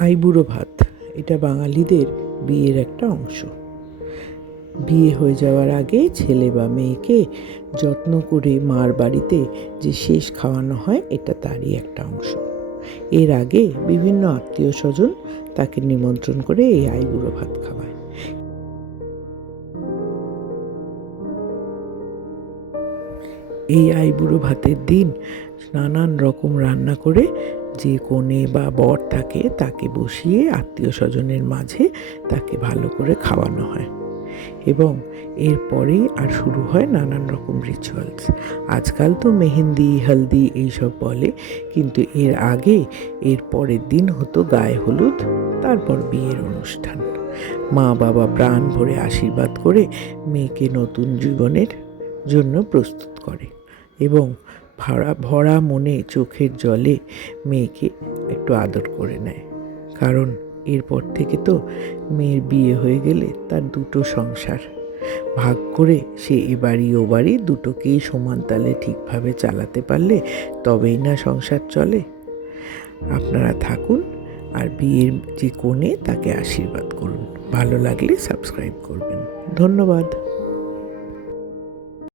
আইবুড়ো ভাত এটা বাঙালিদের বিয়ের একটা অংশ। বিয়ে হয়ে যাওয়ার আগে ছেলে বা মেয়েকে যত্ন করে মার বাড়িতে যে শেষ খাওয়ানো হয়, এটা তারই একটা অংশ। এর আগে বিভিন্ন আত্মীয় স্বজন তাকে নিমন্ত্রণ করে এই আইবুড়ো ভাত খাওয়ায়। এই আইবুড়ো ভাতের দিন নানান রকম রান্না করে যে কনে বা বর থাকে তাকে বসিয়ে আত্মীয় স্বজনের মাঝে তাকে ভালো করে খাওয়ানো হয়। এবং এরপরেই আর শুরু হয় নানান রকম রিচুয়ালস। আজকাল তো মেহেন্দি হলদি এইসব বলে, কিন্তু এর আগে এর পরের দিন হতো গায়ে হলুদ, তারপর বিয়ের অনুষ্ঠান। মা বাবা প্রাণ ভরে আশীর্বাদ করে মেয়েকে নতুন জীবনের জন্য প্রস্তুত করে এবং ভরা মনে চোখের জলে মেয়েকে একটু আদর করে নেয়। কারণ এরপর থেকে তো মেয়ের বিয়ে হয়ে গেলে তার দুটো সংসার ভাগ করে সে এ বাড়ি ও বাড়ি দুটোকেই সমান তালে ঠিকভাবে চালাতে পারলে তবেই না সংসার চলে। আপনারা থাকুন আর বিয়ের যে কনে তাকে আশীর্বাদ করুন। ভালো লাগলে সাবস্ক্রাইব করবেন। ধন্যবাদ।